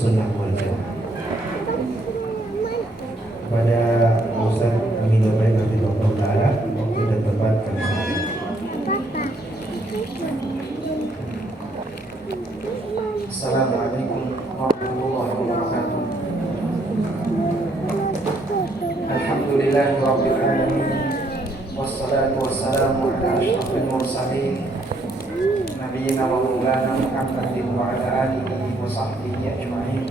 Sunnah wal Jamaah. Kepada Ustaz Amin Dobaik Hafizahullah Ta'ala, waktu dan tempat kami serahkan. Assalamualaikum warahmatullahi wabarakatuh. Alhamdulillahirabbil alamin. Wassalatu wassalamu ala asyrafil mursalin nabiyina wa maulana Muhammadin wa ala alihi wa sahbihi ajma'in.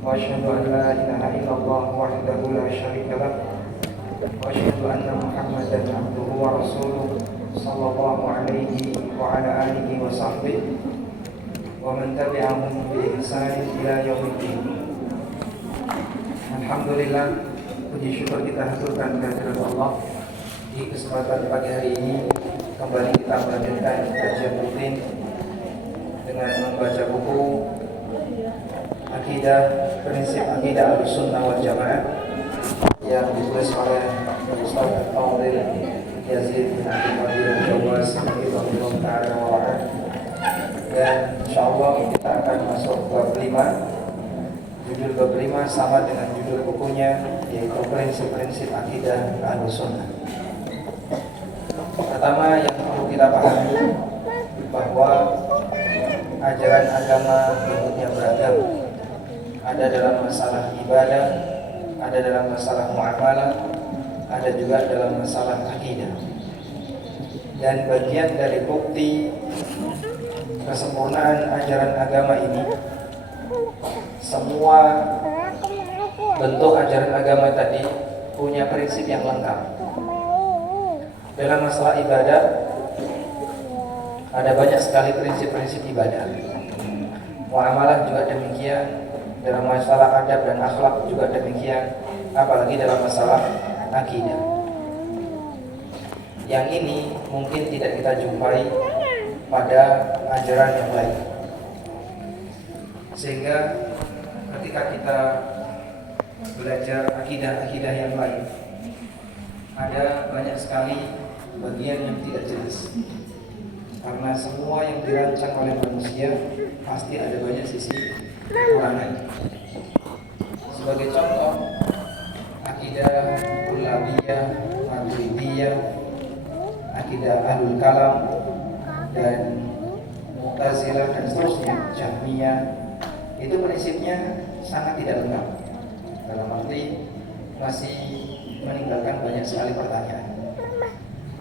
Wa asyhadu an la ilaha illallah wahdahu la syarika lah. Wa asyhadu anna Muhammadan abduhu wa rasuluh sallallahu alaihi wa ala alihi wa sahbihi wa man tabi'ahum bi ihsan ila yaumiddin. Alhamdulillah, puji syukur kita haturkan kehadirat Allah. Di kesempatan pagi hari ini kembali kita melanjutkan kajian rutin dengan membaca buku akidah, prinsip akidah Ahlussunnah wal Jamaah yang ditulis oleh Ustaz Fadil Yazid bin Abdul Qadir Al-Jawaz rahimahullah ta'ala wa ra'ah. Dan insyaallah kita akan masuk bab 5. Judul bab 5 sama dengan judul bukunya, yaitu prinsip-prinsip akidah Ahlussunnah. Pertama yang perlu kita pahami bahwa ajaran agama bentuknya beragam. Ada dalam masalah ibadah, ada dalam masalah muamalah, ada juga dalam masalah akidah. Dan bagian dari bukti kesempurnaan ajaran agama ini, semua bentuk ajaran agama tadi punya prinsip yang lengkap. Dalam masalah ibadah ada banyak sekali prinsip-prinsip ibadah. Muamalah juga demikian. Dalam masalah adab dan akhlak juga demikian. Apalagi dalam masalah akidah. Yang ini mungkin tidak kita jumpai pada ajaran yang lain. Sehingga ketika kita belajar akidah-akidah yang lain, ada banyak sekali bagian yang tidak jelas. Karena semua yang dirancang oleh manusia pasti ada banyak sisi kekurangan. Sebagai contoh, akidah Kullabiyah, Maturidiyah, akidah Ahlul Kalam, dan Mu'tazilah dan seterusnya, Jahmiyah, itu prinsipnya sangat tidak lengkap. Dalam arti masih meninggalkan banyak sekali pertanyaan.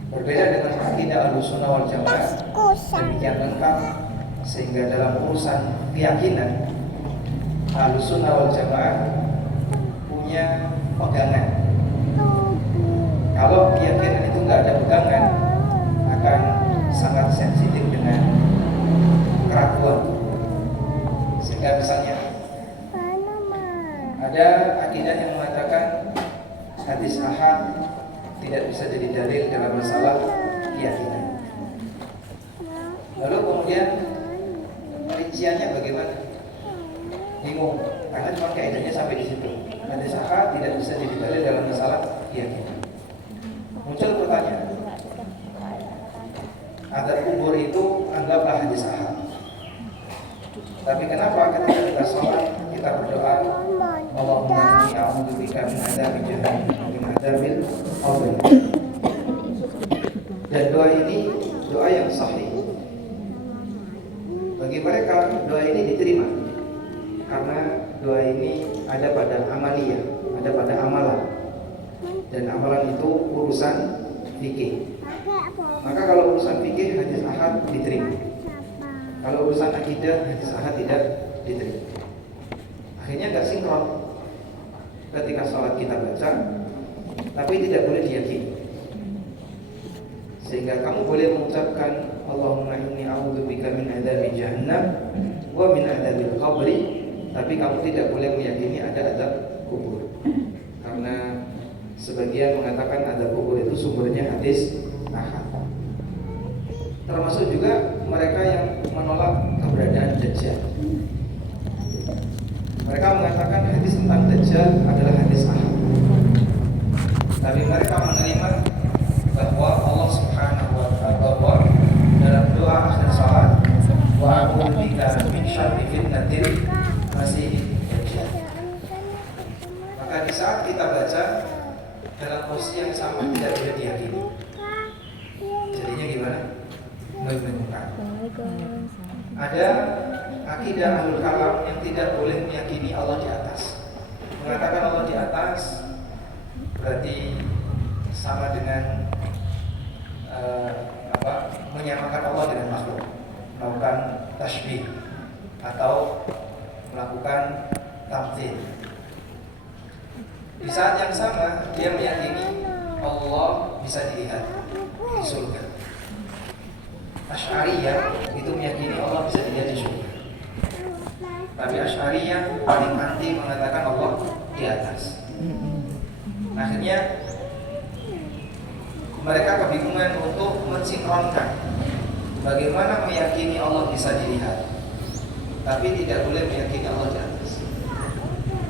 Berbeda dengan akidah Ahlussunnah wal Jamaah, demikian lengkap sehingga dalam urusan keyakinan Ahlussunnah wal Jamaah punya pegangan. Kalau keyakinan itu nggak ada pegangan, akan sangat sensitif dengan keraguan. Sehingga misalnya ada akidah yang mengatakan hadis ahad tidak bisa jadi dalil dalam masalah keyakinan. Lalu kemudian rinciannya bagaimana? Bingung, karena cuma kaidahnya sampai di situ. Hadis ahad tidak bisa jadi dalil dalam masalah keyakinan. Muncul pertanyaan, azab kubur itu anggaplah hadis ahad. Tapi kenapa ketika kita sholat kita berdoa, Allahumma inni a'udzubika min adzabil jahannam min adzabil qabr. Dan doa ini doa yang sahih. Bagi mereka doa ini diterima karena doa ini ada pada amaliyah, ada pada amalan. Dan amalan itu urusan fikih. Maka kalau urusan fikih hadis ahad diterima. Kalau urusan akidah hadis ahad tidak diterima. Akhirnya enggak sinkron. Ketika sholat kita baca, tapi tidak boleh diyakini. Sehingga kamu boleh mengucapkan Allahumma inni a'udzubika min adzabi jahannam wa min adzabil qabri, tapi kamu tidak boleh meyakini ada azab kubur. Karena sebagian mengatakan azab kubur itu sumbernya hadis ahad. Termasuk juga mereka yang menolak keberadaan Dajjal. Mereka mengatakan hadis tentang Dajjal adalah hadis ahad. Tapi mereka menerima bahwa Allah Subhanahu wa ta'ala bahwa dalam doa akhir salat wa a'udzubika min syarri fitnatil masih ujian. Maka di saat kita baca dalam posisi yang sama tidak boleh diyakini. Jadinya gimana? Membingungkan. Ada akidah ahlul kalam yang tidak boleh meyakini Allah di atas. Mengatakan Allah di atas berarti sama dengan menyamakan Allah dengan makhluk, melakukan tasbih atau melakukan tamthil. Di saat yang sama dia meyakini Allah bisa dilihat di surga. Asy'ariyah itu meyakini Allah bisa dilihat di surga. Tapi Asy'ariyah paling anti mengatakan Allah di atas. Akhirnya mereka kebingungan untuk mensinkronkan bagaimana meyakini Allah bisa dilihat, tapi tidak boleh meyakini Allah di atas.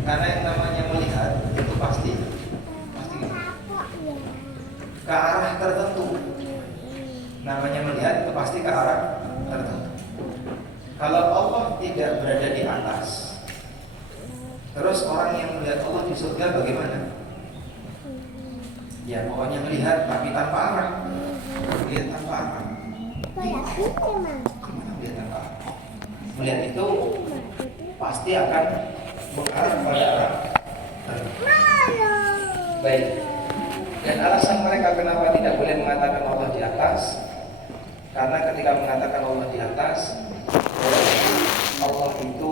Karena yang namanya melihat itu pasti ke arah tertentu. Namanya melihat itu pasti ke arah tertentu. Kalau Allah tidak berada di atas, terus orang yang melihat Allah di surga bagaimana? Ya pokoknya melihat tapi tanpa arah. Melihat tanpa arah. Gimana melihat tanpa arah? Melihat itu pasti akan mengarah pada arah tertentu. Baik. Dan alasan mereka kenapa tidak boleh mengatakan Allah di atas, karena ketika mengatakan Allah di atas, Allah itu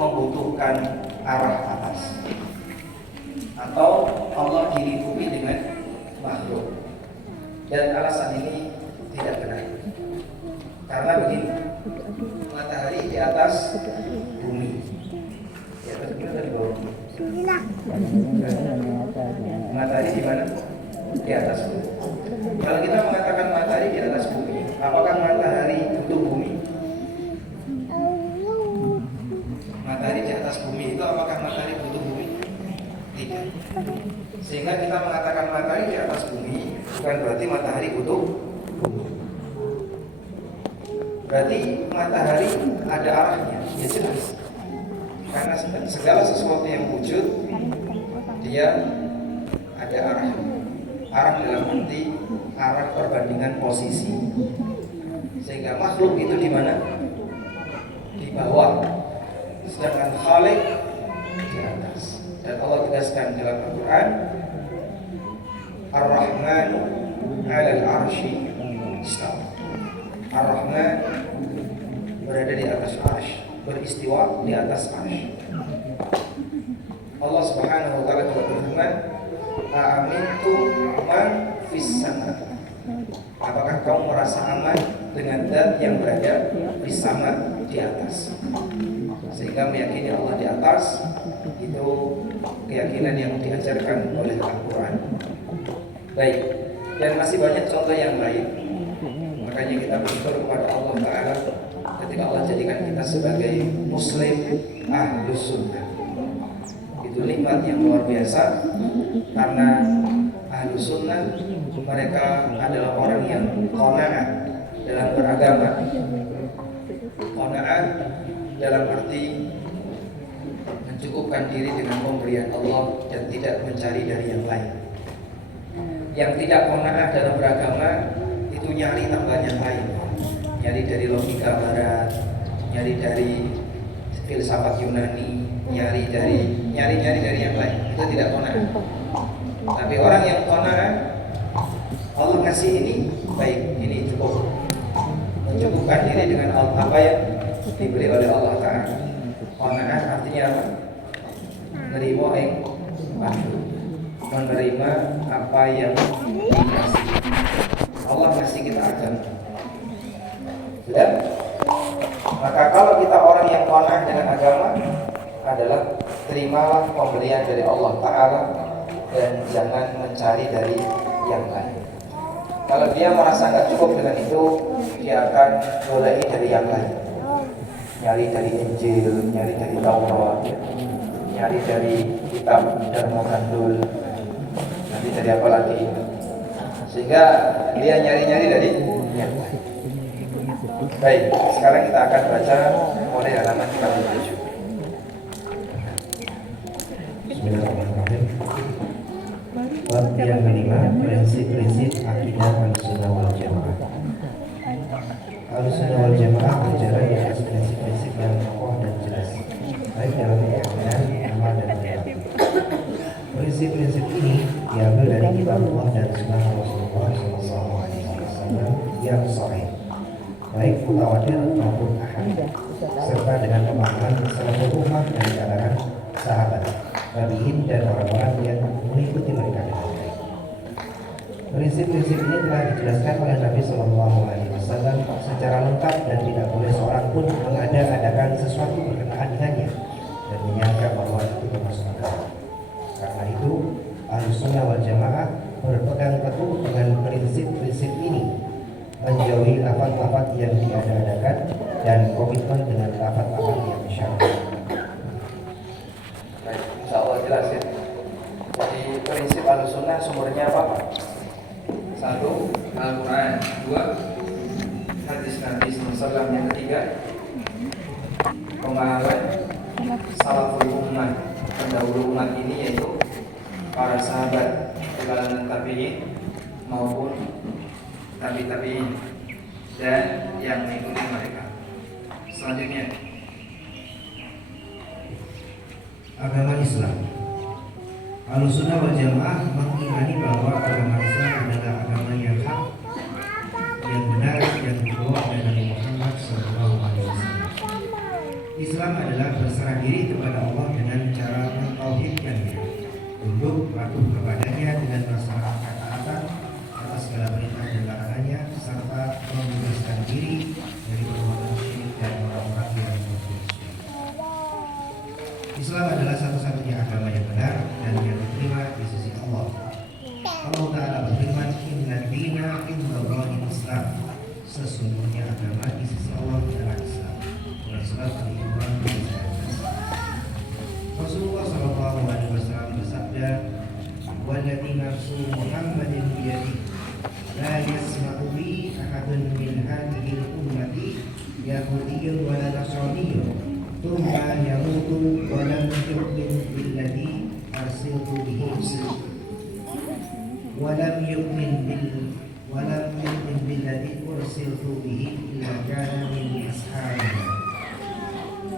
membutuhkan arah atas, atau Allah dilingkupi dengan makhluk. Dan alasan ini tidak benar. Karena begini, matahari di atas bumi. Ya, betul dari bawah. Matahari di mana? Di atas bumi. Kalau kita mengatakan matahari di atas bumi, apakah matahari butuh bumi? Matahari di atas bumi itu apakah matahari butuh bumi? Tidak. Sehingga kita mengatakan matahari di atas bumi bukan berarti matahari butuh bumi. Berarti matahari ada arahnya, ya jelas. Karena segala sesuatu yang wujud dia ada arahnya. Arah dalam arti arah perbandingan posisi. Sehingga makhluk itu di mana? Di bawah. Sedangkan Khalik di atas. Dan Allah tegaskan dalam Al-Quran, Ar-Rahmanu 'alal 'arsy istawa. Ar-Rahman berada di atas arsy, beristiwa di atas arsy. Allah Subhanahu wa taala berfirman, "Aamintum man fis sama." Apakah kamu merasa aman dengan zat yang berada di sama, di atas? Sehingga meyakini Allah di atas itu keyakinan yang diajarkan oleh Al-Quran. Baik, dan masih banyak contoh yang lain. Makanya kita bersyukur kepada Allah Ta'ala ketika Allah jadikan kita sebagai Muslim Ahlus Sunnah. Itu nikmat yang luar biasa, karena Ahlus Sunnah mereka adalah orang yang qanaah dalam beragama. Qanaah dalam arti mencukupkan diri dengan pemberian Allah dan tidak mencari dari yang lain. Yang tidak qanaah dalam beragama itu nyari tambahan yang lain, nyari dari logika barat, nyari dari filsafat Yunani, nyari dari yang lain. Itu tidak qanaah. Tapi orang yang qanaah, Allah ngasih ini baik, ini cukup, mencukupkan diri dengan apa yang diberi oleh Allah Ta'ala. Qanaah artinya apa? Menerima yang bantu, menerima apa yang dikasih. Allah ngasih kita agama. Sudah? Maka kalau kita orang yang qanaah dengan agama adalah terimalah pemberian dari Allah Ta'ala dan jangan mencari dari yang lain. Kalau dia merasa nggak cukup dengan itu, dia akan mulai dari yang lain. Nyari dari Injil, nyari dari Taurat, nyari dari kitab Dharma Gandul, nanti dari apa lagi. Sehingga dia nyari-nyari dari yang lain. Baik, sekarang kita akan baca mulai halaman 47. Bismillahirrahmanirrahim. Bab yang kelima, prinsip-prinsip akidah Ahlussunnah wal Jamaah. Ahlussunnah wal Jamaah berjalan di atas prinsip-prinsip yang kokoh dan jelas, baik dalam keyakinan, amal dan perilaku. Prinsip-prinsip ini diambil dari kitab Allah dan sunnah Rasulullah SAW yang sahih, baik mutawatir maupun ahad, serta dengan pemahaman seluruh umat dari kalangan sahabat, tabi'in dan orang-orang yang mengikuti mereka dengan baik. Prinsip-prinsip ini telah dijelaskan oleh Nabi SAW secara lengkap dan tidak boleh seorang pun mengada-adakan sesuatu berkenaan dengannya dan menyangka bahwa itu termasuk agama. Karena itu, Ahlussunnah wal Jamaah berpegang teguh dengan prinsip-prinsip ini, menjauhi lafaz-lafaz yang diada-adakan dan komitmen dengan lafaz-lafaz yang syar'i. Baik, insya Allah jelas ya. Jadi prinsip Ahlussunnah sumbernya apa? 1. Al-Quran. 2. Hadis Nabi SAW. Yang ketiga, pemahaman salaful ummah, pendahulu umat ini, yaitu para sahabat di kalangan tabi'in maupun tabi'in dan yang mengikuti mereka. Selanjutnya, Agama Islam. Ahlussunnah wal Jamaah mengimani bahwa agama Islam adalah agama yang hak, yang benar, yang dibawa oleh Nabi Muhammad SAW. Islam adalah berserah diri kepada Allah dengan cara mentauhidkannya, tunduk patuh kepadanya dengan melaksanakan ketaatan atas segala perintah dan larangannya, serta membebaskan diri dari perbuatan syirik dan orang-orang yang berbuat syirik. Islam adalah satu-satunya agama yang benar dan yang diterima di sisi Allah. Allah Ta'ala berfirman, Inna dina indallahil Islam. Sesungguhnya agama di sisi Allah adalah Islam. Surat Al-Imran ayat 19. Rasulullah SAW bersabda, "Walladzi nafsu Muhammadin biyadihi, la yasma'u bi ahadun min hadhil ummati yahudiyyun wa la nasraniyyun, thumma yamutu wa lam yu'min billadzi arsaltu bihi wa lam yu'min billadzi ursiltu bihi illa kana min ashabihi."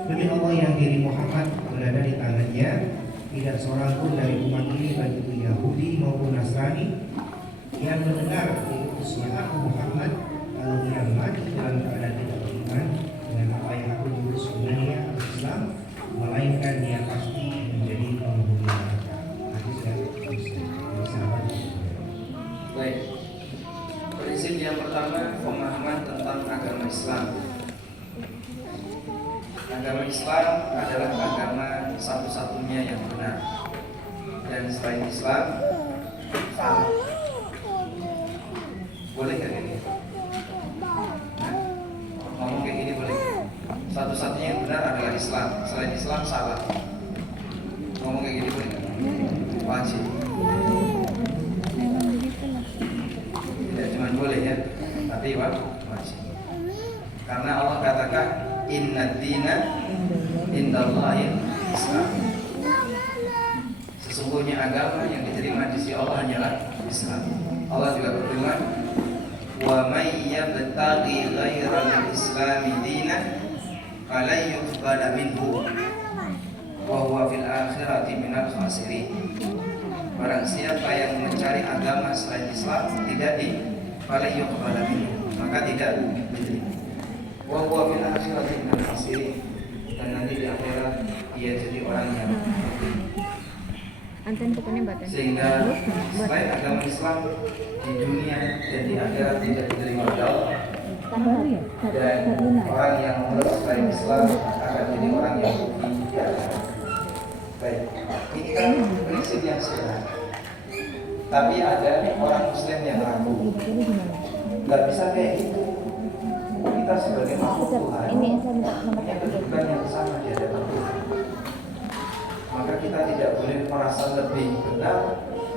Demi Allah yang diri Muhammad berada di tangannya, tidak seorang pun dari umat ini, baik itu Yahudi maupun Nasrani, yang mendengar diutusnya aku Muhammad lalu dia mati dalam keadaan tidak beriman dengan apa yang aku diutus dengannya atau Islam, melainkan dia pasti menjadi penghuni neraka. Hadis dari sahabat. baik. Prinsip yang pertama, pemahaman tentang agama Islam. Agama Islam adalah agama satu-satunya yang benar, dan selain Islam salah. Boleh nggak kayak gini? Ngomong kayak gini boleh? Satu-satunya yang benar adalah Islam, selain Islam salah. Ngomong kayak gini boleh nggak? Wajib. Tidak cuma boleh ya, tapi wajib. Karena Allah katakan, Inna dina indallahil Islam. Sesungguhnya agama yang diterima di sisi Allah hanyalah Islam. Allah juga berfirman, wa may yabtaghi ghairal islami dinan falan yuqbala minhu wa huwa fil akhirati minal khasirin. Barang siapa yang mencari agama selain Islam tidak falan yuqbala minhu, maka tidak diterima. Wa huwa fil akhirati minal khasirin, dan nanti di akhirat dia jadi orang yang sehingga selain agama Islam di dunia dan di akhirat tidak diterima oleh Allah, dan orang yang menurut selain Islam akan jadi orang yang di akhirat. Baik, ini kan prinsip yang sederhana. Tapi ada orang Muslim yang ragu, nggak bisa kayak gitu. Kita sebagai makhluk Tuhan punya kedudukan yang sama di hadapan Tuhan. Maka kita tidak boleh merasa lebih benar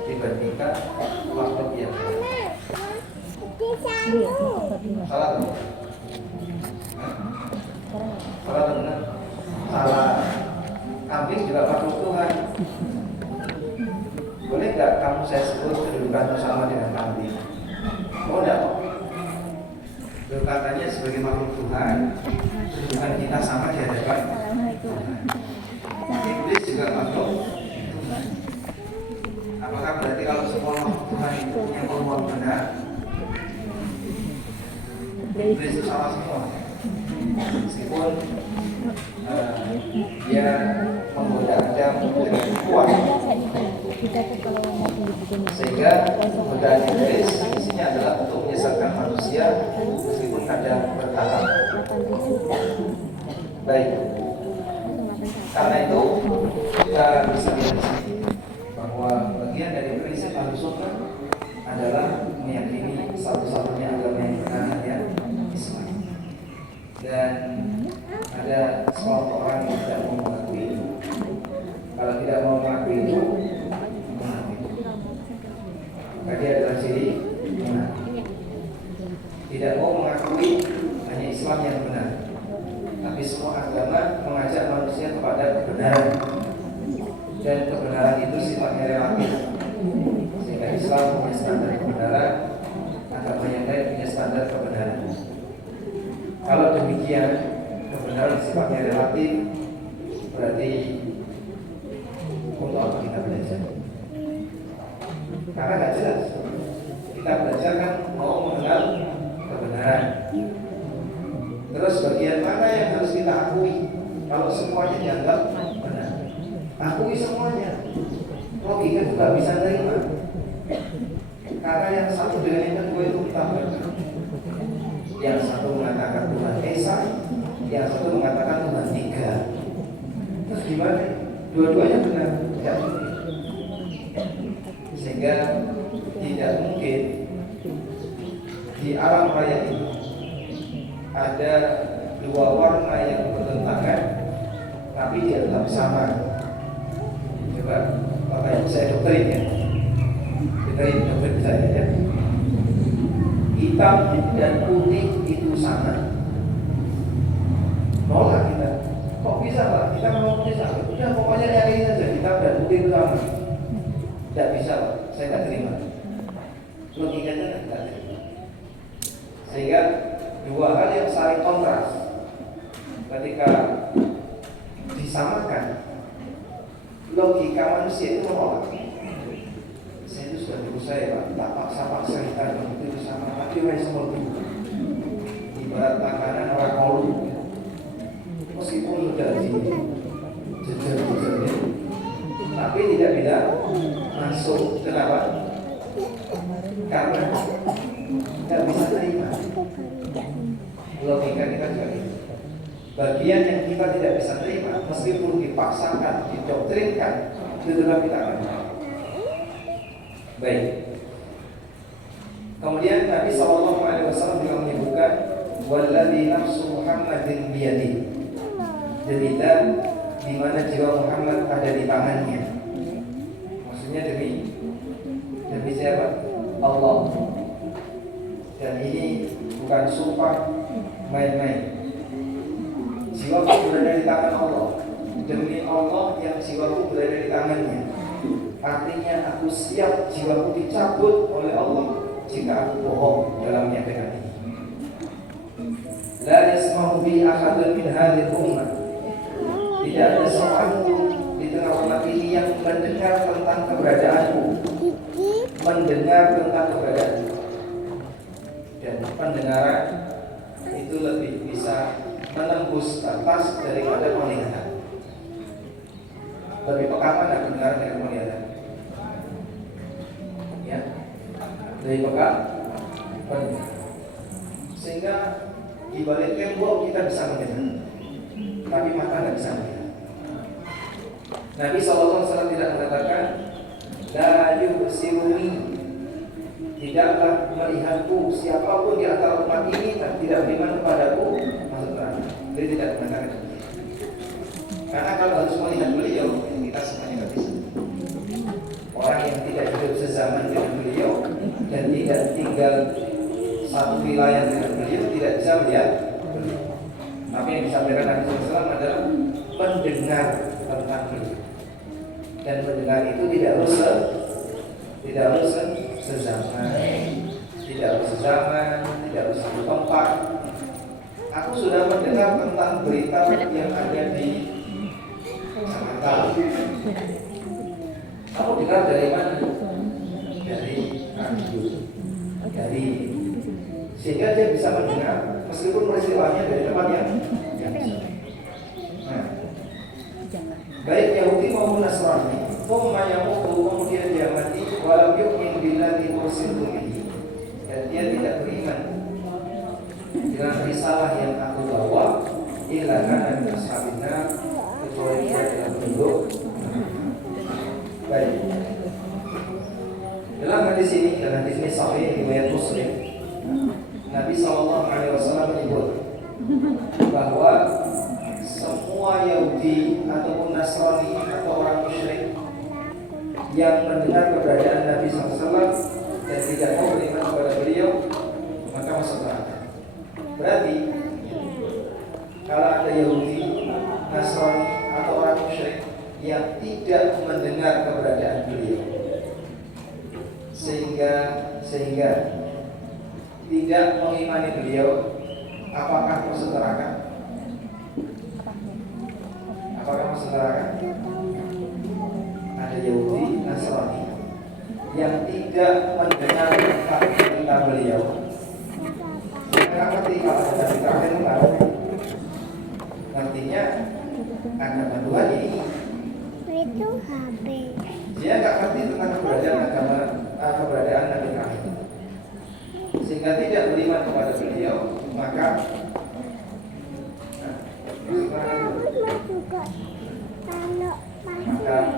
dibandingkan makhluk yang lain. Salah tuh? Salah tuh benar? Salah. Kambing juga makhluk Tuhan, saya sebut kedudukan sama dengan kambing. Oh enggak, kedudukannya sebagai makhluk Tuhan, kedudukan kita sama di hadapan Tuhan. Iblis juga makhluk Tuhan. Apakah berarti kalau semua makhluk Tuhan itu punya peluang benar? Iblis itu salah semua. Meskipun dia menggoda Adam dengan kuat, sehingga godaan iblis isinya adalah untuk menyesatkan manusia meskipun kadang bertahap. Baik, karena itu kita bisa lihat bahwa bagian dari prinsip Ahlussunnah adalah meyakini satu-satunya agama yang benar hanya Islam. Dan ada sekelompok orang yang tidak mau mengakui itu. Kalau tidak mau mengakui itu, maka dia adalah ciri munafik. Tidak mau mengakui hanya Islam yang benar, tapi semua agama mengajak manusia kepada kebenaran, dan kebenaran itu sifatnya relatif. Sehingga Islam punya standar kebenaran, agama yang lain punya standar kebenaran. Kalau demikian, kebenaran sifatnya relatif, berarti untuk apa kita belajar? Karena nggak jelas. Kita belajar kan mau mengenal kebenaran. Terus bagian mana yang harus kita akui? Kalau semuanya dianggap benar, akui semuanya. Logika itu nggak bisa terima. Karena yang satu dengan yang kedua itu kita baca. Yang satu mengatakan Tuhan Esa, yang satu mengatakan Tuhan Tiga. Terus gimana? Dua-duanya benar? Tidak mungkin. Sehingga tidak mungkin di alam raya ini ada dua warna yang bertentangan tapi dia tetap sama. Coba Bapak Ibu saya doktrin ya, doktrin saya ya. Hitam dan putih itu sama. Nolak kita. Kok bisa Pak? Kita mau putih sama. Udah pokoknya yang ini saja, hitam dan putih itu sama. Tidak bisa Pak, saya tidak terima. Logikanya tidak terima. Sehingga dua hal yang saling kontras ketika disamakan, logika manusia itu menolak. Saya itu sudah berusaha ya Pak, tak paksa-paksa kita itu sama, tapi saya seperti itu. Ibarat makanan orang kolu, meskipun sudah jejer-jejernya, tapi tidak bisa masuk. Kenapa? Karena tidak bisa terima. Logika kita juga gitu. Bagian yang kita tidak bisa terima, meskipun dipaksakan, didoktrinkan, itu tetap kita akan. Baik. Kemudian Nabi SAW juga menyebutkan walladzi nafsu Muhammadin biyadi, demi dan di mana jiwa Muhammad ada di tangannya. Maksudnya demi siapa? Allah. Dan ini bukan sumpah main-main. Jiwaku berada di tangan Allah. Demi Allah yang jiwaku berada di tangannya. Artinya aku siap jiwaku dicabut oleh Allah jika aku bohong dalam menyampaikan ini. La yasma'u bi ahadun min hadhihi ummah. Tidak ada seorang di tengah umat ini yang mendengar tentang keberadaanku, mendengar tentang keberadaanku. Dan pendengaran itu lebih bisa menembus batas daripada penglihatan. Lebih peka mana pendengaran dengan penglihatan? Ya, lebih peka pendengaran. Sehingga di balik tembok kita bisa mendengar, tapi mata tidak bisa melihat. Nabi SAW tidak mengatakan la yubsiruni, tidaklah melihatku siapapun di antara umat ini dan tidak beriman kepadaku masuk neraka. Jadi tidak mengatakan demikian. Karena kalau harus melihat beliau, kita semuanya tidak bisa. Orang yang tidak hidup sezaman dengan beliau dan tidak tinggal satu wilayah dengan beliau tidak bisa melihat beliau. Tapi yang disampaikan Nabi SAW adalah mendengar tentang beliau. Dan mendengar itu tidak harus tidak harus sezaman, tidak harus sezaman, tidak harus satu tempat. Aku sudah mendengar tentang berita yang ada di Jakarta. Kamu dengar dari mana? Dari radio, dari sehingga dia bisa mendengar meskipun peristiwanya dari tempat yang nah, baik Yahudi maupun Nasrani, kemudian dia mati walau yu'min billahi ursiltu bihi, dan dia tidak beriman dengan risalah yang aku bawa illa kana min ashabina, kecuali dia adalah penduduk. Baik. Dalam hadis ini, dan hadis ini sahih riwayat Muslim, Nabi SAW menyebut bahwa semua Yahudi ataupun Nasrani atau orang musyrik yang mendengar keberadaan Nabi SAW dan tidak mau beriman kepada beliau, maka masuk neraka. Berarti kalau ada Yahudi, Nasrani atau orang musyrik yang tidak mendengar keberadaan beliau, sehingga tidak mengimani beliau, apakah masuk neraka? Apakah masuk neraka? Ada Yahudi, Nasrani yang tidak mendengar perintah beliau. Mereka ngerti kalau ada Nabi terakhir bukan? Artinya agama Tuhan ini. Itu HP. Dia nggak ngerti tentang keberadaan Nabi terakhir, sehingga tidak beriman kepada beliau, maka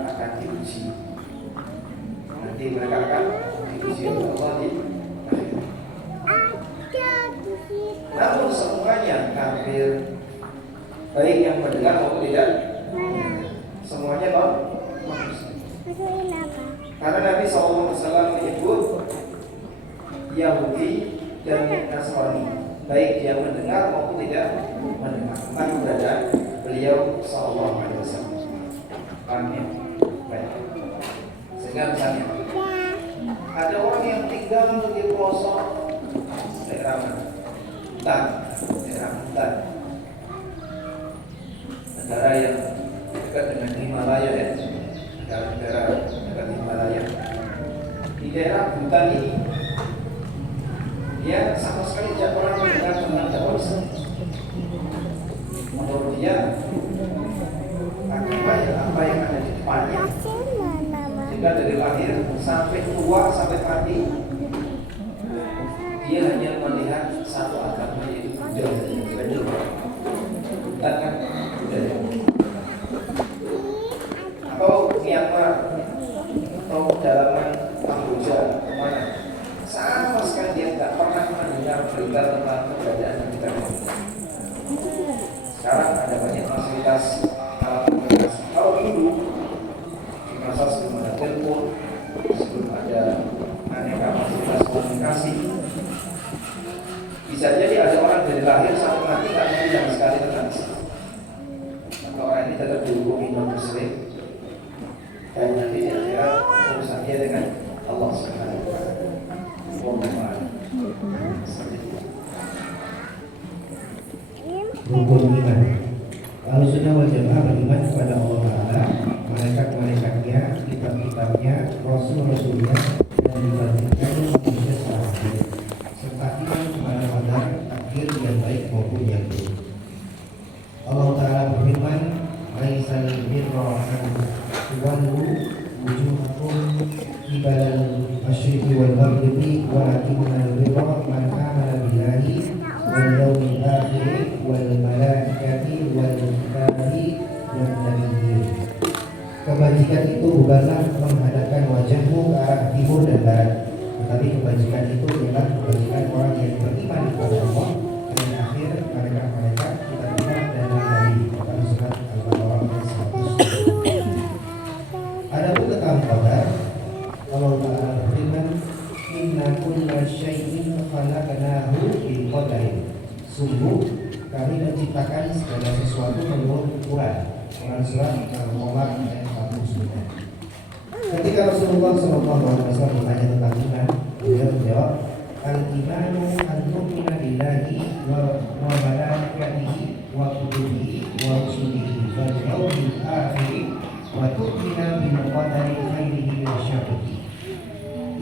akan diuji. Nanti mereka akan diuji oleh Allah di akhirat. Namun semuanya kafir, baik yang mendengar maupun tidak, semuanya manusia. Karena Nabi SAW menyebut Yahudi dan Nasrani, baik dia mendengar maupun tidak mendengar, tentang keberadaan beliau SAW. Paham ya? Baik. Sehingga misalnya ada orang yang tinggal di pelosok daerah Hutan, negara yang dekat dengan Himalaya ya, negara dekat Himalaya. Di daerah hutan ini dia sama sekali tidak pernah mendengar tentang dakwah Islam. Menurut dia apa yang ada di depannya, sehingga dari lahir sampai tua sampai mati dia hanya melihat satu agama, yaitu Buddha. Kan atau Myanmar atau pedalaman Kamboja kemana, sama sekali dia tidak pernah mendengar berita tentang keberadaan kita. Sekarang ada banyak fasilitas alat komunikasi. Kalau dulu di masa sebelum ada telepon, sebelum ada aneka fasilitas komunikasi, bisa jadi ada orang dari lahir sampai mati tak mengerti sama sekali tentang Islam. Maka orang ini tetap dihukumi non-Muslim, dan nanti di akhirat urusannya dengan Allah Subhanahu wa Ta'ala. Rukun iman. Ahlussunnah wal Jamaah beriman kepada Allah Ta'ala, malaikat-malaikatnya, kitab-kitabnya, rasul-rasulnya, dan dibandingkannya manusia terakhir, serta iman kepada qadar takdir yang baik maupun yang buruk. Allah Ta'ala berfirman, laisal birra an tuwallu wujuhakum qibalal masyriqi wal maghribi walakinnal birra man amana billahi wal yawmil akhir wal malaikati wal kitabi wan nabiyyin. Kebajikan itu bukanlah menghadapkan wajahmu ke arah timur dan barat, tetapi kebajikan itu adalah kebajikan orang yang beriman kepada Allah dan akhir, malaikat-malaikat, kitab-kitab dan nabi. Dalam surat Al-Baqarah ayat 100. Adapun tentang qadar, Allah Ta'ala berfirman, inna kulla syai'in khalaqnahu biqadarin. Sungguh kami menciptakan segala sesuatu menurut ukuran. Dalam surat Al-Mulk ayat 49. Ketika Rasulullah SAW bertanya tentang iman, beliau menjawab, al-imanu an tu'mina billahi wa malaikatihi wa kutubihi wa rusulihi wal yawmil akhir wa tu'mina bil qadari khairihi wa syarrihi.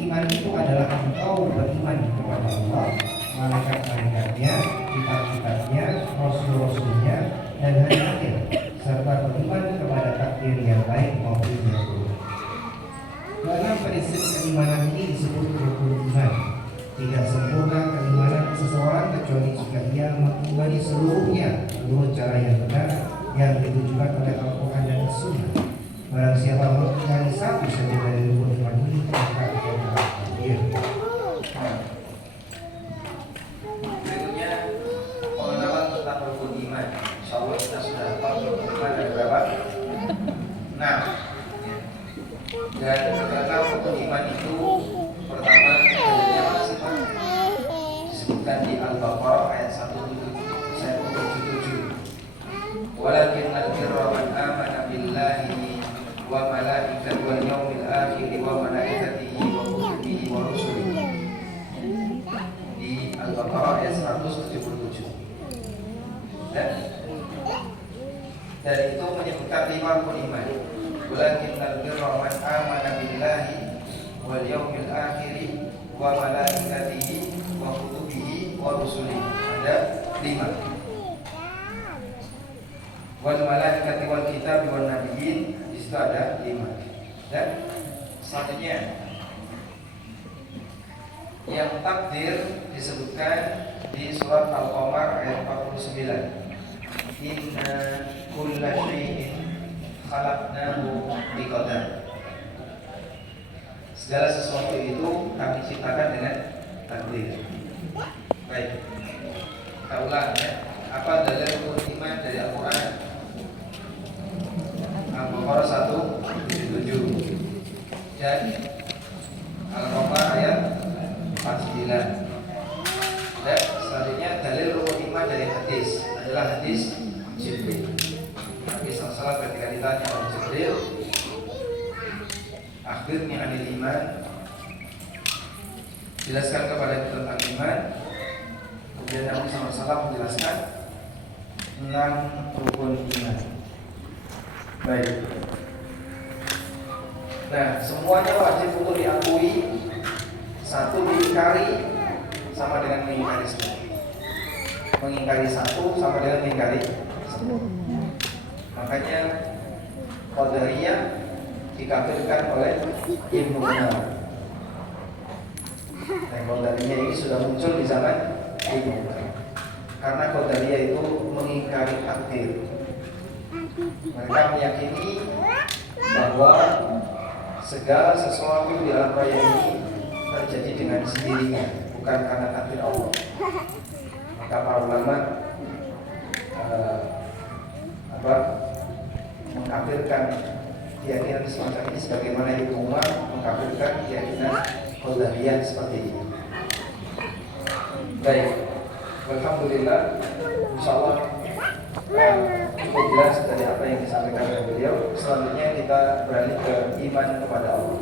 Iman itu adalah engkau beriman kepada Allah, malaikat-malaikatnya, kitab-kitabnya, rasul-rasulnya, dan hari akhir, serta beriman kepada takdir yang baik maupun yang buruk. Dalam prinsip keimanan ini disebut rukun iman. Tidak sempurna keimanan seseorang kecuali jika ia mengimani seluruhnya menurut cara yang benar yang ditujukan oleh Al-Quran dan Sunnah. Barang siapa mengingkari satu saja dari rukun iman ini, maka ia telah kafir. Berikutnya pengenalan tentang rukun iman. Insyaallah kita sudah tahu rukun iman ada berapa? 6. Dan terkenal rukun iman itu pertama adanya sifat disebutkan di Al-Baqarah ayat 177. Walakin al-birra man amana billahi wa malaikatihi wal yawmil akhir wa malaikatihi wa kutubihi wa rusulihi. Di Al-Baqarah ayat 177. Dan itu menyebutkan 5 rukun iman. Walakinnal birra man amana billahi wal yawmil akhir wa malaikatihi wa kutubihi wa rusulihi. Ada 5. Wal malaikati wal kitab wal nabiyyin, di situ ada 5. Dan selanjutnya yang takdir disebutkan di surat Al-Qamar ayat 49. Inna kulla syai'in khalaqnahu biqadar. Segala sesuatu itu kami ciptakan dengan takdir. Baik, kita ulang ya. Apa dalil rukun iman dari Al-Quran? Al-Baqarah 177 dan Al-Qamar ayat 49. Dan selanjutnya dalil rukun iman dari hadis adalah hadis Jibril. Nabi SAW ketika ditanya oleh Jibril, akhirnya anil iman, jelaskan kepada kita tentang iman. Kemudian Nabi SAW menjelaskan 6 rukun iman. Baik. Nah, semuanya wajib untuk diakui. Satu diingkari sama dengan mengingkari semua. Mengingkari satu sama dengan mengingkari semua. Makanya Qadariyah dikafirkan oleh Ibnu Umar. Nah, Qadariyah ini sudah muncul di zaman Ibnu Umar. Karena Qadariyah itu mengingkari takdir. Mereka meyakini bahwa segala sesuatu di alam raya ini terjadi dengan sendirinya, bukan karena takdir Allah. Maka para ulama mengkafirkan keyakinan semacam ini, sebagaimana Ibnu Umar mengkafirkan keyakinan Qadariyah seperti ini. Baik, alhamdulillah, insyaallah cukup jelas dari apa yang disampaikan oleh beliau. Selanjutnya kita beralih ke iman kepada Allah.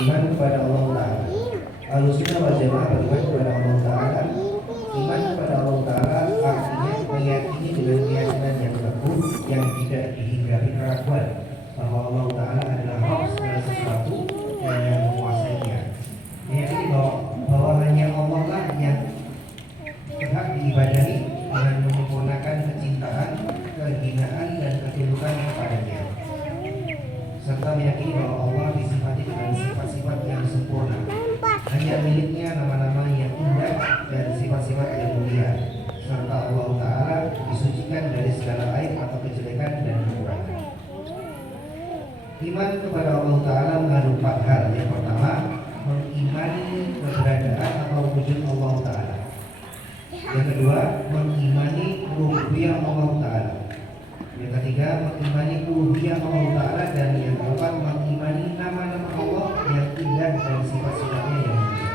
Iman kepada Allah Ta'ala. Ahlussunnah wal Jamaah beriman kepada Allah Ta'ala. Iman kepada Allah Ta'ala artinya meyakini dengan keyakinan yang teguh yang tidak dihinggapi keraguan bahwa Allah Ta'ala adalah Rabb segala sesuatu dan yang menguasainya. Meyakini bahwa hanya Allah lah yang berhak diibadahi dengan menyempurnakan kecintaan, kehinaan dan ketundukan kepadanya. Serta meyakini bahwa Allah disifati dengan sifat-sifat yang sempurna. Hanya miliknya nama-nama yang indah dan sifat-sifat yang mulia. Serta Allah Ta'ala disucikan dari segala aib atau kejelekan dan kekurangan. Iman kepada Allah Ta'ala mengandung 4 hal. Yang pertama, mengimani keberadaan atau wujud Allah Ta'ala. Yang kedua, mengimani rububiyah Allah Ta'ala. Yang ketiga, mengimani uluhiyah Allah Ta'ala. Dan yang keempat, mengimani nama-nama Allah yang indah dan sifat-sifatnya yang mulia.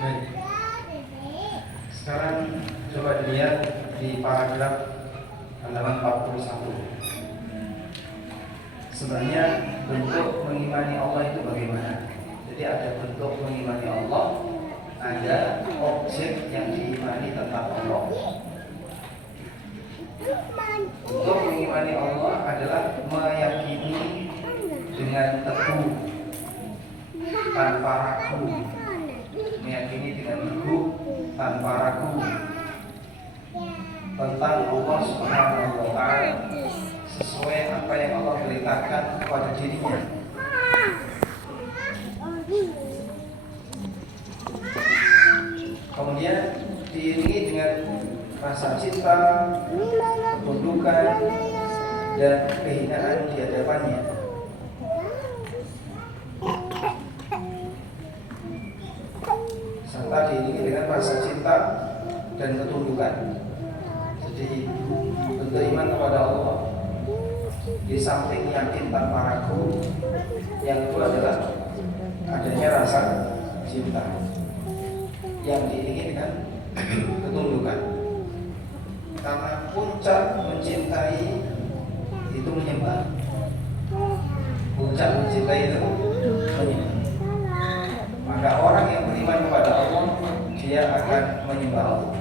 Baik. Sekarang coba dilihat di paragraf halaman 41. sebenarnya bentuk mengimani Allah itu bagaimana? Jadi ada bentuk mengimani Allah, ada objek yang diimani tentang Allah. Bentuk mengimani Allah adalah meyakini dengan teguh tanpa ragu, meyakini dengan teguh tanpa ragu tentang Allah Subhanahu wa Ta'ala, sesuai apa yang Allah beritakan kepada dirinya. Kemudian diiringi dengan rasa cinta, ketundukan, dan kehinaan di hadapannya. Serta diiringi dengan rasa cinta dan ketundukan. Jadi bentuk iman kepada Allah di samping yakin tanpa ragu, yang kedua adalah adanya rasa cinta yang diiringi dengan ketundukan. Karena puncak mencintai itu menyembah. Puncak mencintai itu menyembah. Maka orang yang beriman kepada Allah, dia akan menyembah Allah.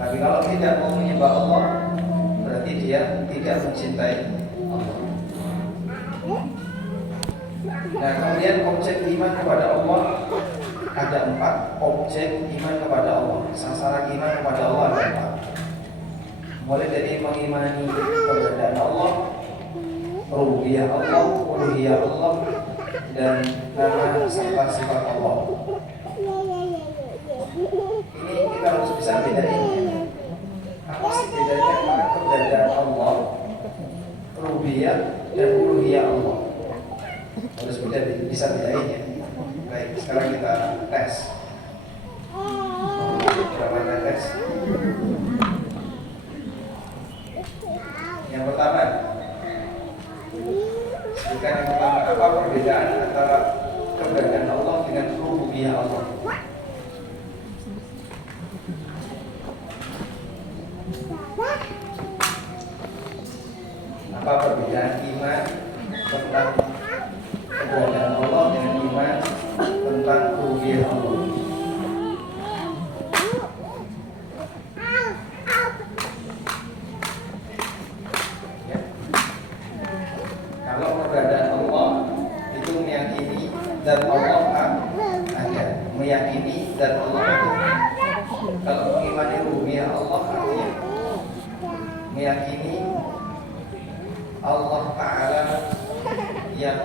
Tapi kalau tidak mau menyembah Allah, berarti dia tidak mencintai Allah. Nah, kemudian objek iman kepada Allah ada 4 objek iman kepada Allah. Sasaran iman kepada Allah ada 4. Mulai dari mengimani keberadaan Allah, rububiyah Allah, uluhiyah Allah, dan nama serta sifat Allah. Ini kita harus bisa bedain. Apa sih bedanya antara keberadaan Allah, rububiyah dan uluhiyah Allah? Harus bisa bedain ya. Baik, sekarang kita tes. Berapa tes? Yang pertama, sebutkan yang pertama, apa perbedaan antara keberadaan Allah dengan rububiyah Allah? Apa perbedaan iman tentang keberadaan Allah dengan iman tentang rububiyah Allah? Ya. Kalau keberadaan Allah itu meyakini dan Allah ada, meyakini dan Allah ada. Kalau mengimani rububiyah Allah artinya meyakini Allah Ta'ala yang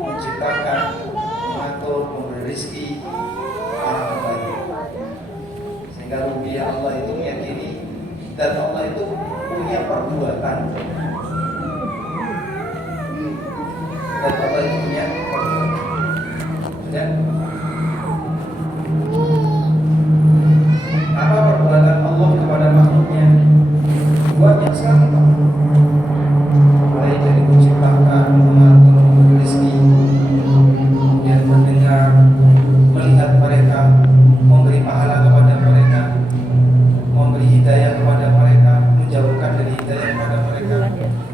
menciptakan, mengatur, memberi rezeki orang hambanya. Sehingga rububiyah Allah itu meyakini dan Allah itu punya perbuatan. Dan Allah itu punya perbuatan. Dan apa perbuatan Allah kepada makhluknya? Banyak sekali. Mulai dari menciptakan, mengatur, memberi rezeki, kemudian mendengar, melihat mereka, memberi pahala kepada mereka, memberi hidayah kepada mereka, menjauhkan dari hidayah kepada mereka,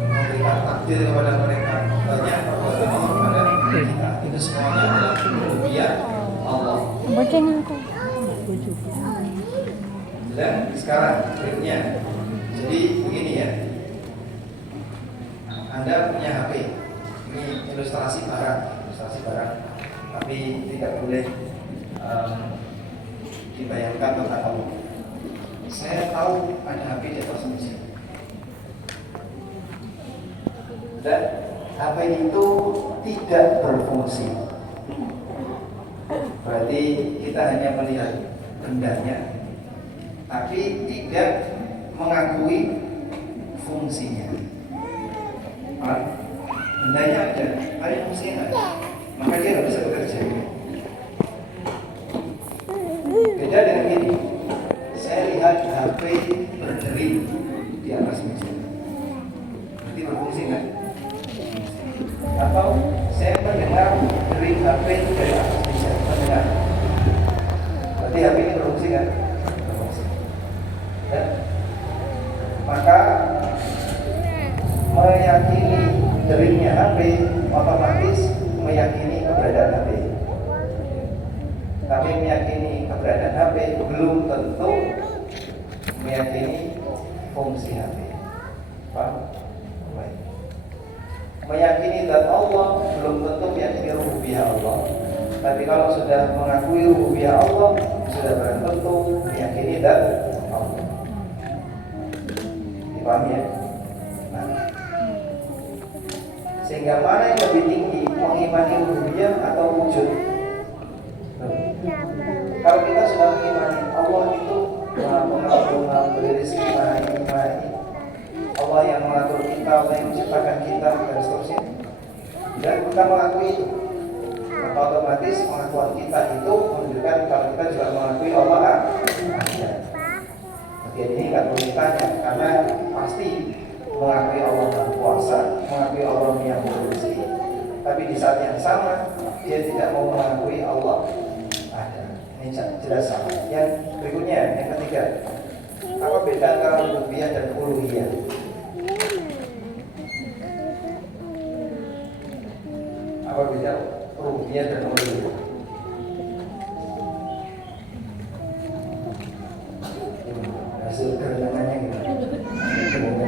memberikan takdir kepada mereka. Banyak perbuatan Allah kepada kita. Itu semuanya adalah rububiyah Allah. Dan sekarang berikutnya, jadi begini ya. Anda punya HP, ini ilustrasi barang, tapi tidak boleh dibayangkan tentang Allah. Saya tahu ada HP di atas meja, dan HP itu tidak berfungsi. Berarti kita hanya melihat bendanya, tapi tidak mengakui fungsinya. Bendanya ada, tapi fungsinya ada, maka dia nggak bisa bekerja. Beda dengan ini, saya lihat HP berdiri di atas meja, berarti berfungsi nggak? Atau saya mendengar dari HP dari atas meja, mendengar, berarti HP ini berfungsi nggak? Berfungsi. Ya? Maka meyakini deringnya HP, otomatis meyakini keberadaan HP. Tapi meyakini keberadaan HP belum tentu meyakini fungsi HP. Paham? Baik. Meyakini zat Allah belum tentu meyakini rububiyah Allah. Tapi kalau sudah mengakui rububiyah Allah, sudah barang tentu meyakini zat Allah. Dipahami ya? Nah, sehingga mana yang lebih tinggi, mengimani rububiyah atau wujud? Kalau kita sudah mengimani Allah itu memberi rezeki, Allah yang mengatur kita, Allah yang menciptakan kita, dan seterusnya, dan kita mengakui itu, maka otomatis pengakuan kita itu menunjukkan kalau kita juga mengakui Allah ada. Bagian ini nggak perlu ditanya, karena pasti mengakui Allah Maha Kuasa, mengakui Allah yang memberi rezeki, tapi di saat yang sama dia tidak mau mengakui Allah ada. Ini jelas sama. Yang berikutnya, yang ketiga, apa beda antara rububiyah dan uluhiyah? Apa beda rububiyah dan uluhiyah? Hasil kerenangannya gimana?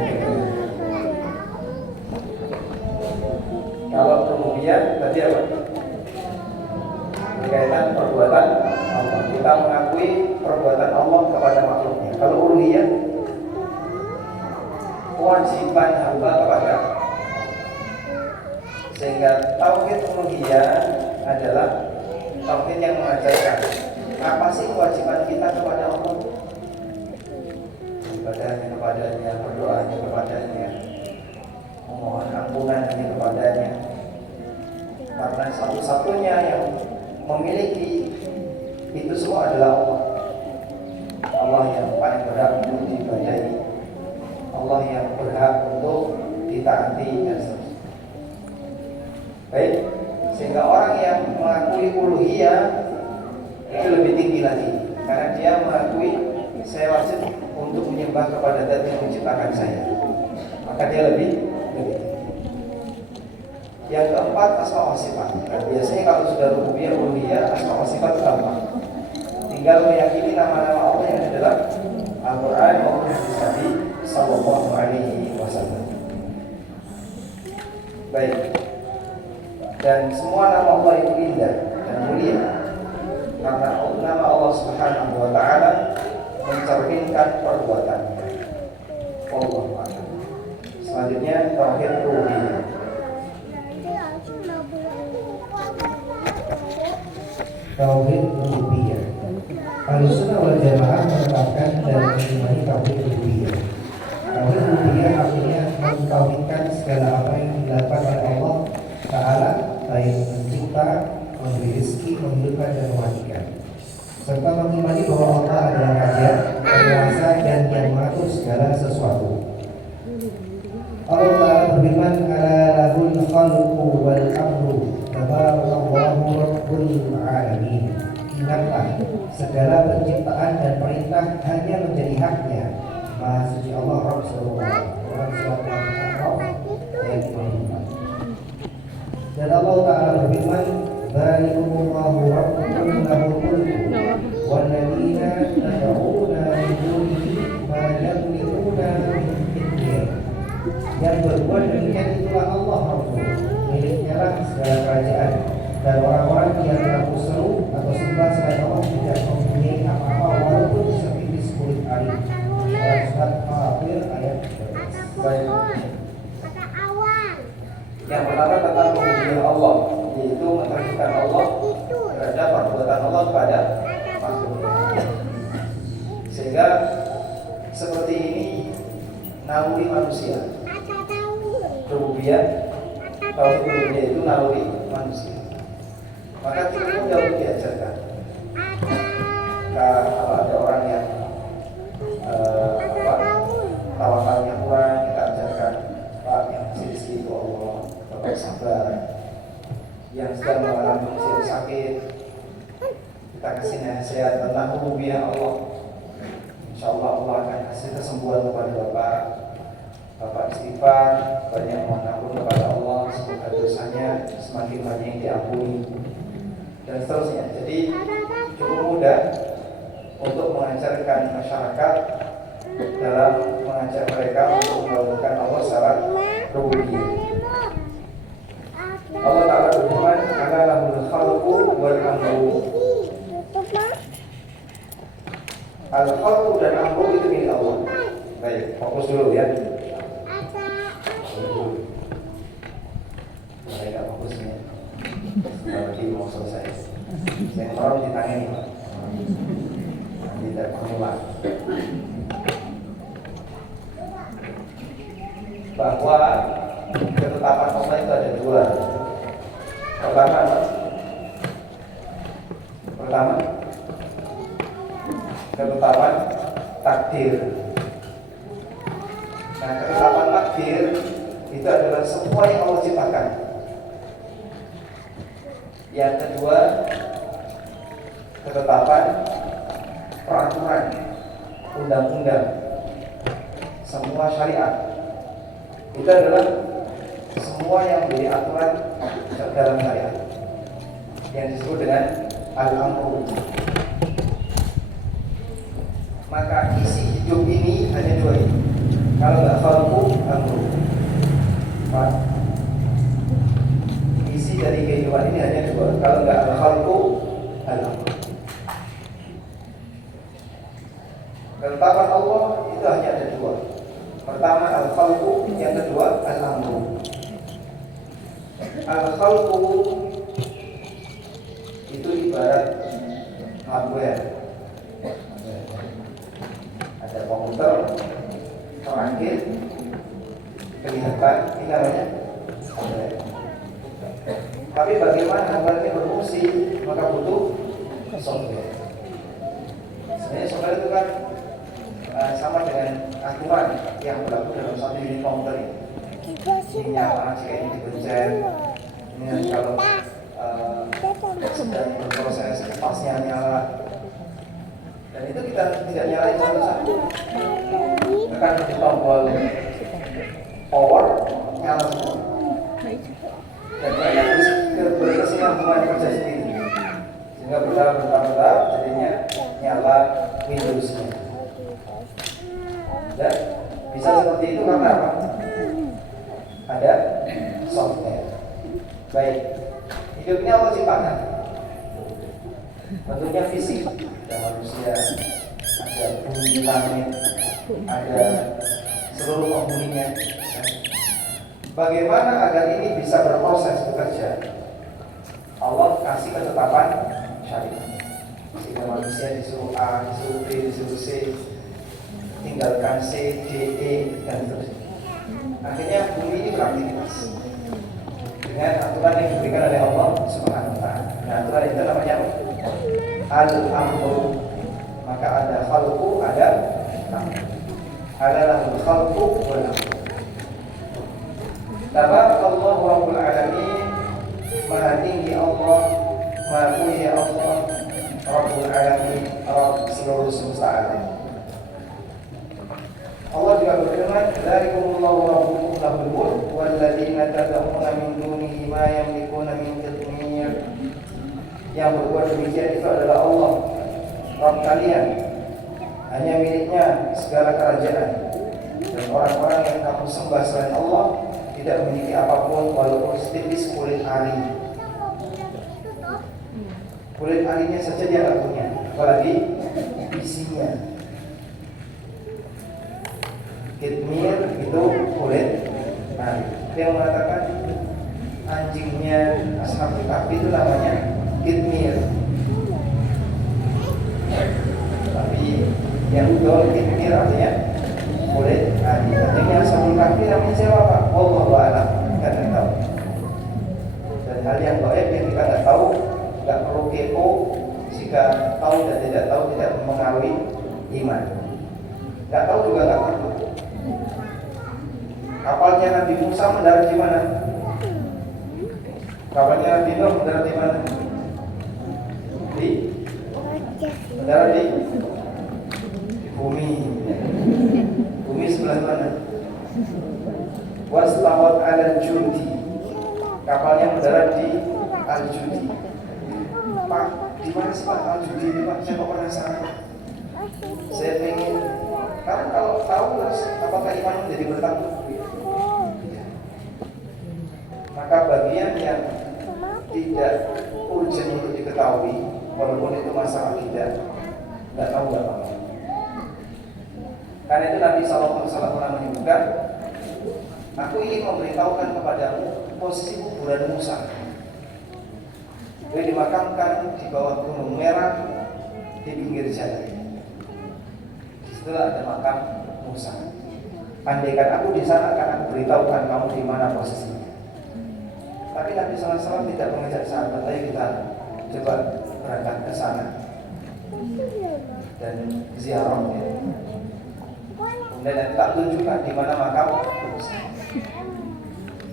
Kalau rububiyah tadi apa? Berkaitan perbuatan Allah. Kita mengakui perbuatan Allah kepada makhluknya. Kalau uluhiyah, kewajiban hamba kepada Allah. Sehingga tauhid uluhiyah adalah tauhid yang mengajarkan apa sih kewajiban kita kepada Allah. Ibadahnya kepadanya, berdoanya kepadanya, memohon ampunannya kepadanya. Karena satu-satunya yang memiliki itu semua adalah Allah. Allah yang paling berhak untuk diibadahi, Allah yang berhak untuk ditaati dan seterusnya. Baik, sehingga orang yang mengakui uluhiyah itu lebih tinggi lagi, karena dia mengakui saya wajib untuk menyembah kepada Zat yang menciptakan saya, maka dia lebih tinggi. Yang keempat, asma wa sifat. Nah, biasanya kalau sudah rububiyah uluhiyah, asma wa sifat gampang. Tinggal meyakini nama-nama Allah yang adalah Al-Quran maupun hadis Nabi Sallallahu Alaihi Wasallam. Baik. Dan semua nama Allah itu indah dan mulia, karena nama Allah Subhanahu Wa Taala mencerminkan perbuatannya. Wallahu a'lam. Selanjutnya tauhid rububiyah. Tauhid rububiyah. Ahlussunnah wal Jamaah menetapkan dan mengimani tauhid rububiyah. Tauhid rububiyah artinya mentauhidkan segala apa yang dilakukan oleh Allah Ta'ala, baik mencipta, memberi rezeki, menghidupkan dan mematikan, serta mengimani bahwa Allah adalah Raja, penguasa dan yang mengatur segala sesuatu. Allah Ta'ala berfirman, ala lahul khalqu wal amru tabarakallahu rabbul alamin. Ingatlah, segala penciptaan dan perintah hanya menjadi haknya Maha Suci Allah Rabb Subhanahu wa Ta'ala. Dan Allah Ta'ala berfirman, dzalikumullahu rabbukum lahul mulku walladzina tad'una min dunihi ma yamlikuna min qitmir. Yang berbuat demikian itulah Allah Rabbul, miliknya lah segala kerajaan, dan orang-orang yang mengaku seru atau sembah selain Allah tidak mempunyai apa-apa walaupun sepipis kulit air. Surat Fatir ayat 13. Baik. Yang pertama tentang rububiyah Allah, yaitu mentauhidkan Allah terhadap perbuatan Allah kepada makhluknya. Sehingga seperti ini naluri manusia. Rububiyah, tauhid rububiyah itu naluri manusia. Maka tidak mudah untuk diajarkan. Kalau ada orang yang tawakalnya kurang, kita ajarkan, Pak, yang rezeki itu Allah, Bapak sabar. Yang sedang mengalami sakit, kita kasih nasihat tentang rububiyah Allah. Insya Allah Allah akan kasih kesembuhan kepada Bapak. Bapak istighfar, banyak mohon ampun kepada Allah, semoga dosanya semakin banyak yang diampuni dan seterusnya. Jadi cukup mudah untuk mengajarkan masyarakat dalam mengajak mereka untuk melakukan Allah secara rububiyah. Allah Ta'ala berfirman, "Ala lahul khalqu wal amru." Al-khalqu dan amru itu milik Allah. Baik, fokus dulu ya. Mereka fokusnya berarti mau selesai. Saya taruh di tangan ini, Pak. Tidak mengulang. Bahwa ketetapan Allah itu ada dua. Pertama, ketetapan takdir. Nah, ketetapan takdir itu adalah semua yang Allah ciptakan. Yang kedua, ketetapan peraturan, undang-undang, semua syariat. Itu adalah semua yang menjadi aturan dalam syariat yang disebut dengan al-amru. Maka isi hidup ini hanya dua ini. Kalau nggak khalqu, amru. Isi dari kehidupan ini hanya dua. Kalau nggak al-khalqu, al-amru. Ketetapan Allah itu hanya ada dua. Pertama al-khalqu, yang kedua al-amru. Al-khalqu itu ibarat hardware. Ada komputer, terakhir kelihatan, ini namanya hardware. Tapi bagaimana hardware ini berfungsi, maka butuh software. Sebenarnya software itu kan sama dengan aturan yang berlaku dalam satu unit komputer ini. Ini nyala jika ini dipencet. Ini kalau sedang berproses kepasnya nyala. Dan itu kita tidak nyalain satu-satu. Tekan di tombol power, nyala semua. Dan banyak berkesinambungan kerja sendiri. Sehingga bertahap-tahap jadinya nyala Windows-nya. Dan bisa seperti itu karena apa? Ada software. Baik, hidupnya Allah ciptakan. Bentuknya fisik, ada manusia, ada bumi langit, ada seluruh penghuninya. Bagaimana agar ini bisa berproses bekerja? Allah kasih ketetapan syariat. Sehingga manusia disuruh A, disuruh B, disuruh C, tinggalkan C, D, E, dan seterusnya. Akhirnya bumi ini beraktivitas dengan aturan yang diberikan oleh Allah Subhanahu wa Ta'ala. Nah, aturan itu namanya al-amru. Maka ada khalqu, ada amru. Halal khalqu wal amru. Tabarakallahu rabbul alamin. Maha tinggi Allah, maha mulia Allah, Rabbul alamin, Rabb seluruh semesta alam. Allah juga berfirman, "Dzalikumullahu rabbukum lahul mulk walladzina tad'una min dunihi ma yamlikuna min qitmir." Yang berbuat demikian itu adalah Allah, Rabb kalian. Hanya miliknya segala kerajaan. Dan orang-orang yang kamu sembah selain Allah tidak memiliki apapun walaupun setipis kulit ari. Kulit arinya saja dia tidak punya, apalagi isinya. Kitmir itu kulit ari. Dia mengatakan anjingnya Ashabul Kahfi itu namanya kitmir. Tapi yang betul kitmir artinya kulit ari. Artinya Ashabul Kahfi namanya siapa Pak? Wallahu a'lam. Kita tidak tahu. Dan hal yang gaib yang kita tidak tahu, tidak perlu kepo. Jika tahu dan tidak tahu tidak mengaruhi iman. Tidak tahu juga tidak perlu. Kapalnya Nabi Musa mendarat di mana? Kapalnya Nabi Nuh mendarat di mana? Mendarat di bumi. Bumi sebelah mana? Wastawat ala judi, kapalnya mendarat di Al-Judi. Pak, di mana sih Pak Al-Judi ini Pak? Saya kok penasaran. Saya pengen, kalau tahu apakah iman menjadi bertambah? Maka bagian yang tidak urgent untuk diketahui, walaupun itu masalah tidak tahu apa. Karena itu Nabi SAW menyebutkan, aku ingin memberitahukan kepadamu posisi kuburan Musa. Dia dimakamkan di bawah gunung merah di pinggir jalan. Setelah ada makam Musa. Andaikan aku di sana akan aku beritahukan kamu di mana posisinya. Tapi Nabi SAW tidak mengajak sahabat, ayo kita coba berangkat ke sana dan ziarah. Kemudian tak tunjukkan di mana makam Musa.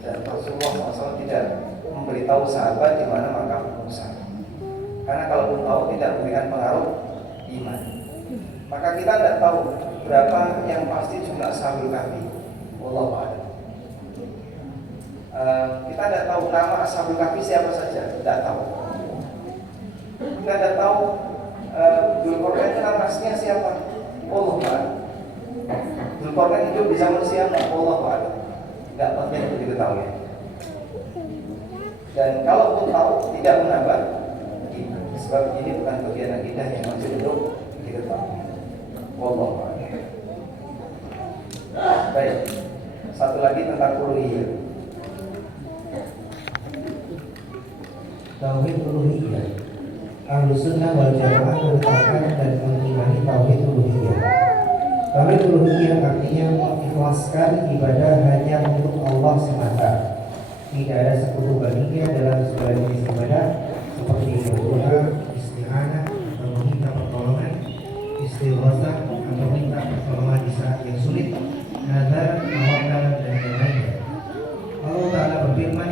Dan Rasulullah SAW tidak memberitahu sahabat di mana makam Musa. Karena kalau pun tahu tidak memberikan pengaruh iman. Maka kita tidak tahu berapa yang pasti jumlah Ashabul Kahfi. Wallahu a'lam. Kita tidak tahu nama Ashabul Kahfi siapa saja, tidak tahu. Kita tidak tahu Dzulqarnain itu nama aslinya siapa. Wallahu a'lam. Dzulqarnain hidup di zaman siapa. Wallahu a'lam. Tidak penting untuk diketahui. Dan kalau pun tahu tidak menambah iman, sebab ini bukan bagian akidah yang wajib untuk diketahui. Wallahu a'lam. Baik, satu lagi tentang uluhiyah. Tauhid uluhiyah. Ahlus Sunnah wal Jamaah menetapkan dan mengimani tauhid uluhiyah. Tauhid uluhiyah artinya mengikhlaskan ibadah hanya untuk Allah semata. Tidak ada sekutu baginya dalam segala jenis ibadah seperti berdoa, isti'anah, atau meminta pertolongan, istighatsah atau minta pertolongan di saat yang sulit, nazar, tawakal dan yang lainnya. Allah Ta'ala berfirman,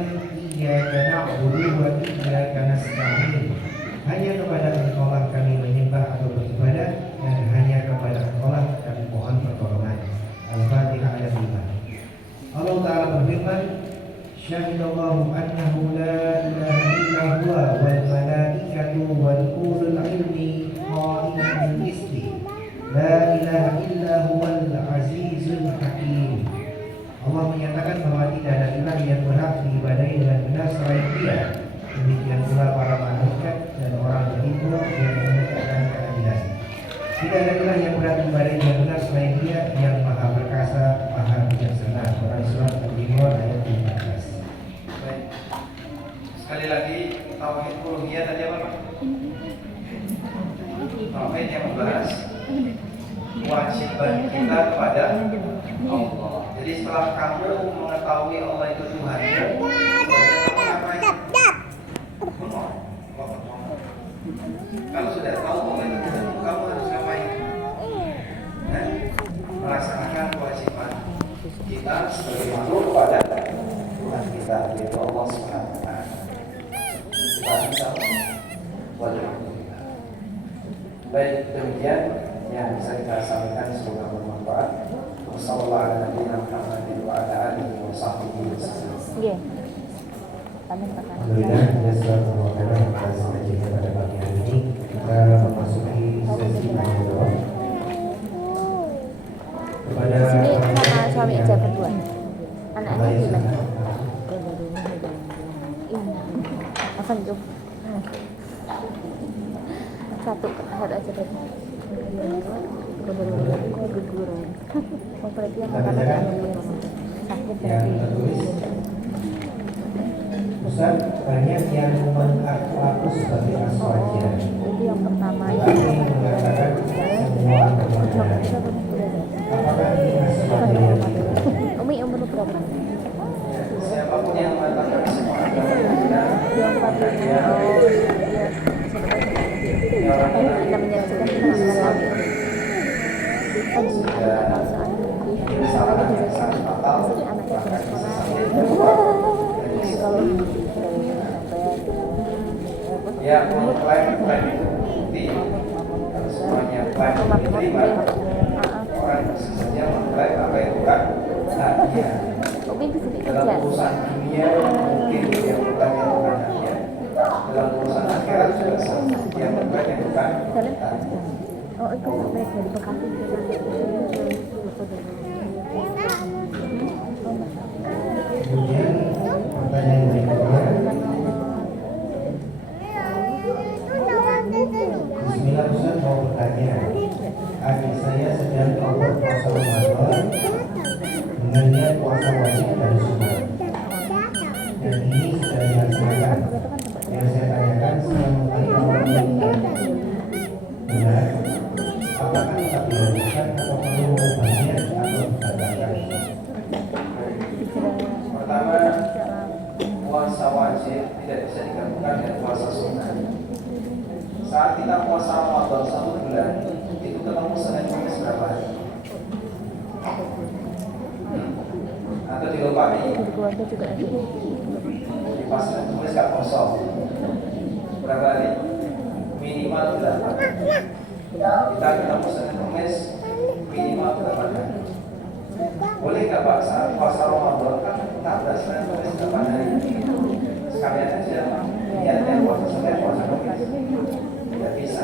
Iyyaka na'budu wa iyyaka nasta'in. Hanya kepada Engkau lah kami menyembah atau beribadah, dan hanya kepada Engkau lah kami mohon pertolongan. Al-Fatihah ayat 5. Allah Ta'ala berfirman, Syahidallahu annahu la ilaha illa huwa wal malaikatu wal ulul ilmi qa'iman bil qisti. La ilaha illa huwal azizul hakim. Allah menyatakan bahwa tidak ada ilah yang berhak diibadahi dengan benar selain Dia. Demikian pula para malaikat dan orang beriman yang menegakkan keadilan. Tidak ada ilah yang berhak diibadahi dengan benar selain Dia yang Maha Perkasa, Maha Bijaksana. Quran surat Al-Imran ayat 15. Baik. Sekali lagi tauhid uluhiyah tadi apa Pak? Tauhid yang membahas kewajiban kita kepada Allah. Jadi setelah kamu mengetahui Allah itu Tuhan, kamu ngapain? Kalau sudah tahu Allah itu Tuhan, kamu harus ngapain? Melaksanakan kewajiban kita sebagai makhluk kepada Tuhan kita, yaitu Allah Subhanahu wa Ta'ala. Walhamdulillah. Baik, demikian yang bisa kita sampaikan, semoga bermanfaat. Wassalamualaikum warahmatullahi wabarakatuh. Alhamdulillah, jazakumullah khairan atas kajian pada pagi hari ini. Kita memasuki sesi tanya jawab. Kepada sama suami aja berdua. Anaknya gimana? Apa itu? Satu aja berdua. Guguran. Oh, berarti yang sakit yang tertulis, Ustaz, banyak yang mengaku sebagai aswaja. itu yang pertama. Tapi mengatakan semua kebenaran. Apakah ini aswaja yang benar? Umi umur berapa? Siapapun yang mengatakan semua agama benar, Yang 45. dia orang Anda menyaksikan penampilan Umi. salah yang sangat fatal, bahkan bisa sampai Kalau ya klaim itu bukti. Kalau semuanya klaim diterima, orang bisa saja mengklaim apa yang bukan. Nah, urusan dunia mungkin dia bukan yang bukannya, dalam urusan akhirat juga sama, dia bukan yang bukan. Oh itu sampai dari Bekasi Kemudian pertanyaan berikutnya, Bismillah Ustaz mau bertanya, adik saya sedang awal puasa Ramadan dengan niat puasa wajib dan sunat, dan ini sudah dilaksanakan. Yang saya tanyakan selama kali awal bulan benar, apakah tetap dilanjutkan atau perlu mengubahnya atau dibatalkan? Pertama, puasa wajib tidak bisa digabungkan dengan puasa sunnah. Saat kita puasa Ramadan 1 bulan, itu ketemu Senin Kamis berapa hari? Atau dilupani? keluarga juga ada. Di pas Senin Kamis gak kosong. Berapa hari? Minimal 8. Kita ketemu Senin Kamis minimal 8 hari. Boleh nggak Pak saat puasa Ramadan kan 14 Senin Kamis 8 hari? Sekalian aja niatnya puasa Senin puasa Kamis. Tidak bisa.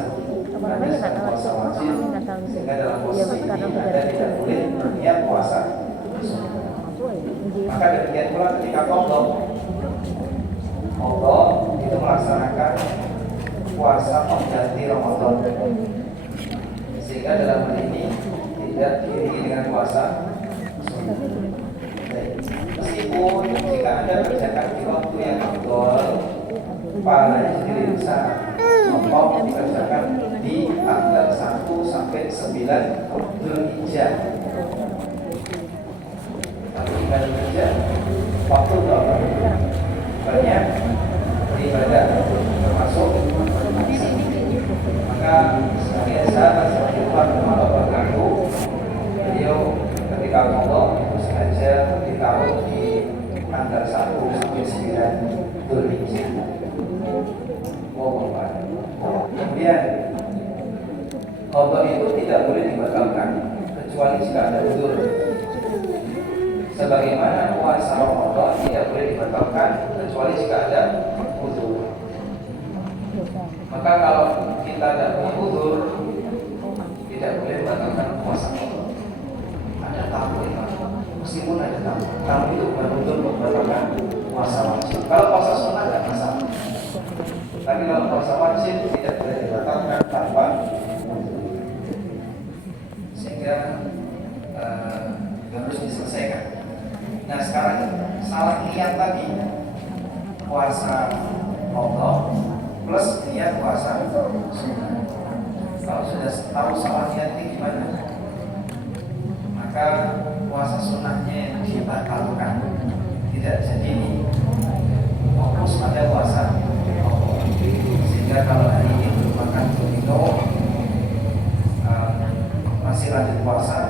Ada sedang puasa wajib sehingga dalam posisi ini Anda tidak boleh berniat puasa. Maka demikian pula ketika qadha itu melaksanakan puasa pengganti Ramadan, sehingga dalam hal ini tidak diiringi dengan puasa sunnah. Meskipun jika Anda kerjakan di waktu yang afdal, pahalanya sendiri bisa memang dikerjakan di tanggal 1 sampai 9 Dzulhijjah. Tapi jika bekerja waktu berapa? Banyak beribadah termasuk maka sebagai sahabat sebagai Tuhan Allah berlaku, beliau ketika ngomong itu sengaja ditaruh di tanggal 1 sampai 9 Dzulhijjah. Kemudian qadha itu tidak boleh dibatalkan kecuali jika ada uzur. Sebagaimana puasa Ramadan tidak boleh dibatalkan kecuali jika ada uzur. Maka kalau kita tidak punya uzur, tidak boleh dibatalkan puasa Ramadan. Ada tamu ya, meskipun ada tamu itu bukan uzur untuk membatalkan puasa wajib. Kalau puasa sunnah tidak masalah. Tapi kalau puasa wajib tidak boleh dibatalkan tanpa uzur. Sehingga harus diselesaikan. Nah sekarang salah niat tadi puasa Ramadan plus niat puasa sunnah. Kalau sudah tahu salah niat ini gimana, maka puasa sunnahnya dibatalkan. Tidak jadi fokus pada puasa Ramadan. Sehingga kalau hari ini makan domino masih lanjut puasa,